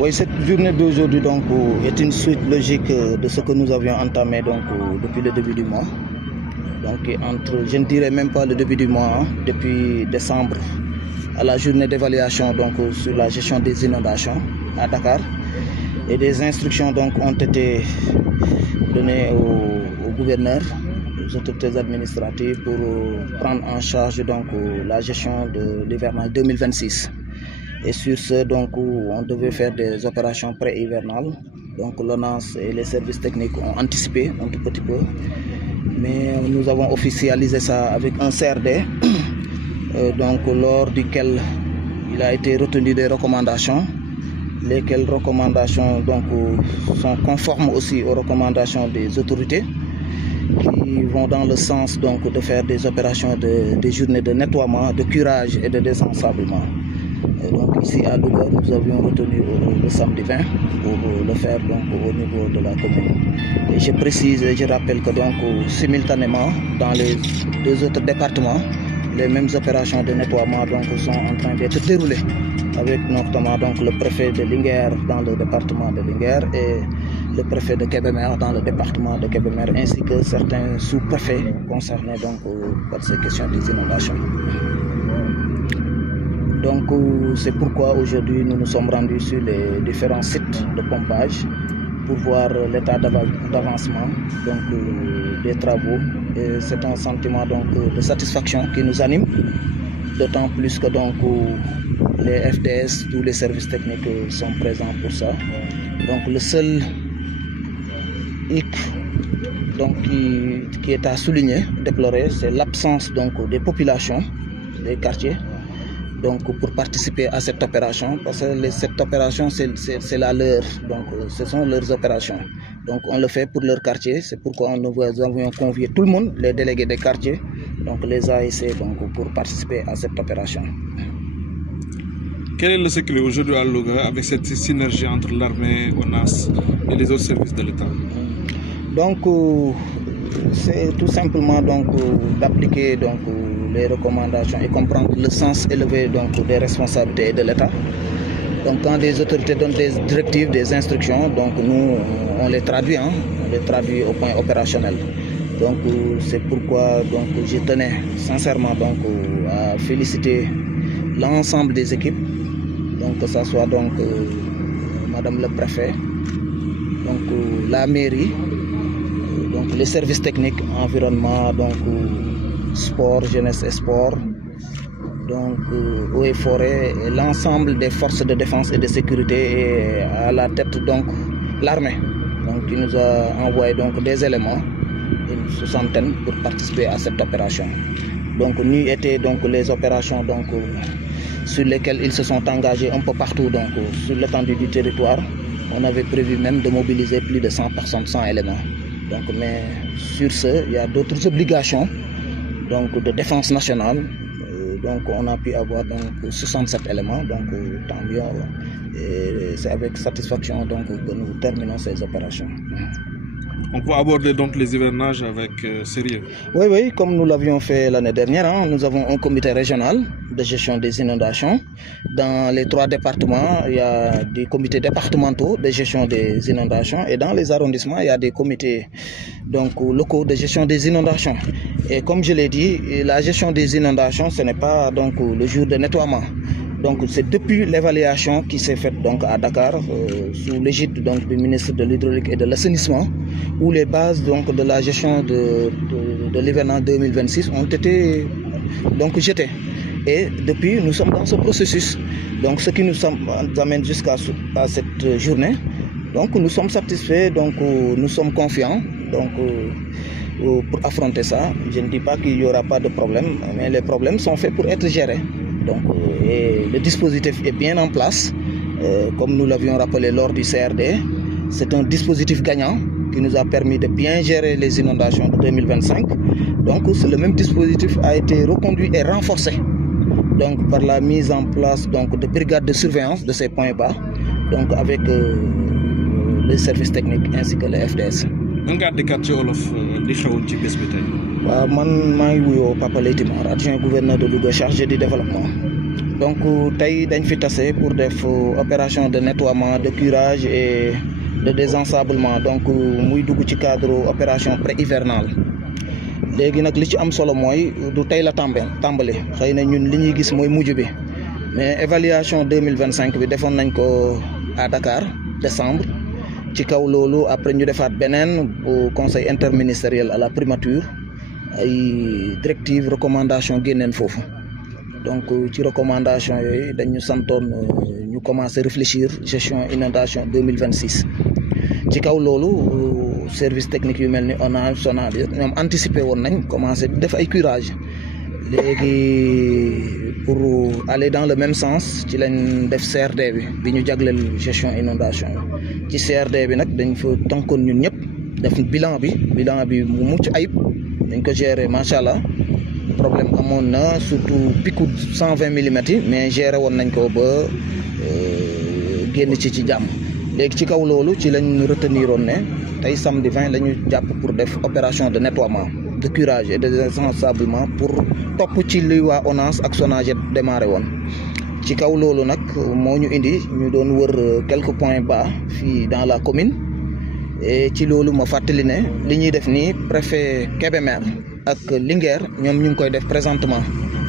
Oui, cette journée d'aujourd'hui donc est une suite logique de ce que nous avions entamé donc depuis le début du mois. Donc je ne dirais même pas le début du mois, depuis décembre à la journée d'évaluation donc sur la gestion des inondations à Dakar. Et des instructions donc ont été données au gouverneur, aux autorités administratives pour prendre en charge donc la gestion de l'hivernage 2026. Et sur ce, donc, on devait faire des opérations pré-hivernales. Donc, l'ONAS et les services techniques ont anticipé un tout petit peu. Mais nous avons officialisé ça avec un CRD, donc, lors duquel il a été retenu des recommandations, lesquelles recommandations donc, sont conformes aussi aux recommandations des autorités, qui vont dans le sens donc, de faire des opérations des journées de nettoiement, de curage et de désensablement. Donc ici à Louga, nous avions retenu le samedi 20 pour le faire donc, au niveau de la commune. Et je précise et je rappelle que donc, simultanément, dans les deux autres départements, les mêmes opérations de nettoiement donc, sont en train d'être déroulées, avec notamment donc, le préfet de Linguère dans le département de Linguère et le préfet de Kébémer dans le département de Kébémer, ainsi que certains sous-préfets concernés donc, par ces questions des inondations. Donc c'est pourquoi aujourd'hui nous nous sommes rendus sur les différents sites de pompage pour voir l'état d'avancement des travaux. Et c'est un sentiment donc, de satisfaction qui nous anime, d'autant plus que donc, les FDS, tous les services techniques sont présents pour ça. Donc le seul hic donc, qui est à souligner, déplorer, c'est l'absence donc, des populations, des quartiers, donc pour participer à cette opération, parce que cette opération c'est la leur, donc ce sont leurs opérations. Donc on le fait pour leur quartier, c'est pourquoi nous avions convié tout le monde, les délégués des quartiers, donc les AIC, donc, pour participer à cette opération. Quel est le secret aujourd'hui à Louga avec cette synergie entre l'armée, ONAS et les autres services de l'État? Donc c'est tout simplement donc d'appliquer donc les recommandations et comprendre le sens élevé donc des responsabilités de l'État. Donc quand des autorités donnent des directives, des instructions, donc nous on les traduit, on les traduit au point opérationnel. Donc c'est pourquoi donc je tenais sincèrement donc à féliciter l'ensemble des équipes, donc que ce soit donc Madame le préfet, donc la mairie, donc les services techniques, environnement, donc sport, jeunesse et sport, donc eau et forêt, et l'ensemble des forces de défense et de sécurité, et à la tête donc l'armée, donc qui nous a envoyé donc des éléments, une soixantaine, pour participer à cette opération. Donc nous étaient donc les opérations donc sur lesquelles ils se sont engagés un peu partout donc sur l'étendue du territoire. On avait prévu même de mobiliser plus de 100 personnes, 100 éléments. Donc, mais sur ce, il y a d'autres obligations donc, de défense nationale. Donc on a pu avoir donc, 67 éléments, donc tant mieux. Et c'est avec satisfaction donc, que nous terminons ces opérations. On peut aborder donc les hivernages avec sérieux. Oui, comme nous l'avions fait l'année dernière, nous avons un comité régional de gestion des inondations. Dans les 3 départements, il y a des comités départementaux de gestion des inondations, et dans les arrondissements, il y a des comités donc, locaux de gestion des inondations. Et comme je l'ai dit, la gestion des inondations, ce n'est pas donc, le jour de nettoiement. Donc c'est depuis l'évaluation qui s'est faite donc à Dakar sous l'égide donc du ministre de l'Hydraulique et de l'Assainissement, où les bases donc de la gestion de l'hivernage 2026 ont été donc jetées. Et depuis nous sommes dans ce processus. Donc ce qui nous amène jusqu'à cette journée. Donc nous sommes satisfaits, donc nous sommes confiants donc pour affronter ça. Je ne dis pas qu'il n'y aura pas de problème, mais les problèmes sont faits pour être gérés. Donc, et le dispositif est bien en place, comme nous l'avions rappelé lors du CRD. C'est un dispositif gagnant qui nous a permis de bien gérer les inondations de 2025. Donc le même dispositif a été reconduit et renforcé donc, par la mise en place donc, de brigades de surveillance de ces points bas, donc avec les services techniques ainsi que les FDS. Un garde de quartier Olof li xewoon ci bés bi tey. waaw man maa ngi wuyoo Papa Leyti Mar, adjoint gouverneur de Louga chargé du développement. donc tey dañ fi tase pour def opération de nettoiement, de curage et de désensablement, donc muy dugg ci cadre opération pré-hivernale. léegi nag li ci am solo mooy du tey la tàmbali xëy na ñun li ñuy gis mooy mujj bi, mais évaluation 2025 bi defoon nañ ko à Dakar décembre. ci kaw loolu après ñu defaat beneen au conseil interministériel à la primature, ay directives recommandations génneen foofu. donc ci recommandation yooyu dañu santoon ñu commencer réfléchir gestion inondation 2026. ci kaw loolu service technique yu mel ni ONAS SONAD ñoom anticiper woon nañ commencer def ay curage. léegi pour aller dans le même sens ci lañ def CRD bi ñu jagleel gestion inondation ci CRD bi nag dañ fa tënkoon ñun ñëpp def bilan bi mu mucc ayib dañ ko gérer macha allah. problème amoon na surtout picu 120 millimètres yi, mais géré woon nañ ko ba génn ci jàmm. léegi ci kaw loolu ci lañ retenir woon ne tey samedi 20 la ñu jàpp pour def opération de nettoiement, de curage et de désensablement pour topp ci li waa ONAS ak SONAGED démarré woon. ci kaw loolu nag moo ñu indi ñu doon wër quelques points bas fii dans la commune. et ci loolu ma fàttali ne li ñuy def nii préfet Kébémer ak Linguère ñoom ñu ngi koy def présentement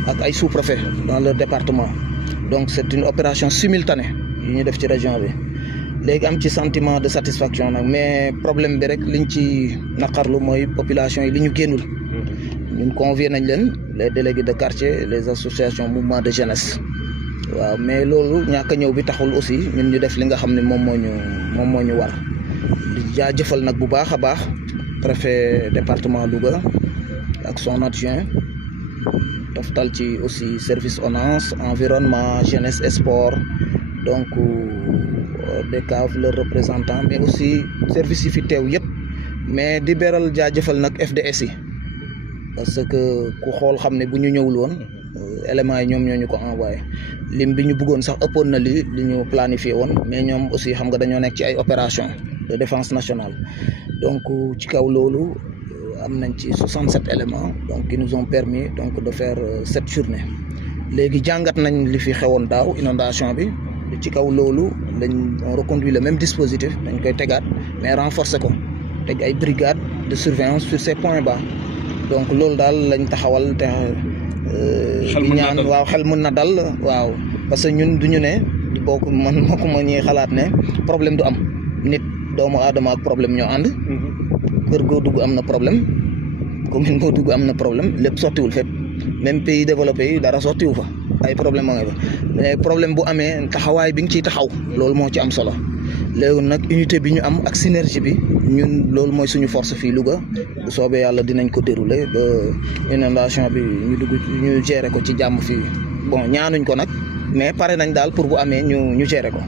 ak ay sous-préfet dans leur département. donc c'est une opération simultanée yu ñuy def ci région bi. léegi am ci sentiment de satisfaction nag, mais problème bi rek liñ ci naqarlu mooy population yi li ñu génnul. ñun convié nañ leen les délégués de quartier, les associations mouvement de jeunesse. waaw mais loolu ñàkk a ñëw bi taxul aussi ñun ñu def li nga xam ne moom moo ñu war. di jaajëfal nag bu baax a baax préfet département Louga ak son adjoint, toftal ci aussi service ONAS environnement, jeunesse et sport, donc DECAV leur représentant, mais aussi service yi fi teew yëpp. mais di beral jaajëfal nag FDS yi parce que ku xool xam ne bu ñu ñëwul woon éléments yi ñoom ñoo ñu ko envoyé. lim bi ñu bëggoon sax ëppoon na li ñu planifié woon, mais ñoom aussi xam nga dañoo nekk ci ay opération de défense nationale. donc ci kaw loolu am nañ ci 67 éléments donc qui nous ont permis donc de faire cette journée. léegi jàngat nañ li fi xewoon daaw inondation bi. ci kaw loolu on reconduit le même dispositif, dañ koy tegaat mais renforcer ko, teg ay brigades de surveillance sur ces points bas. donc loolu daal lañ taxawal te ñaan waaw xel mën na dal waaw, parce que ñun duñu ne bokk man ma ñuy xalaat ne problème du am. nit doomu aadama ak problème ñoo ànd. kër goo dugg am na problème, commune boo dugg am na problème, lépp sottiwul fépp. même pays développé yi dara sottiwu fa, ay problème moo ngi fa, mais problème bu amee taxawaay bi nga ciy taxaw loolu moo ci am solo. léegi nag unité bi ñu am ak synergie bi ñun loolu mooy suñu force fii Louga. bu soobee yàlla dinañ ko dérouler ba inondation bi ñu gérer ko ci jàmm fii. bon ñaanuñ ko nag mais pare nañ daal pour bu amee ñu gérer ko.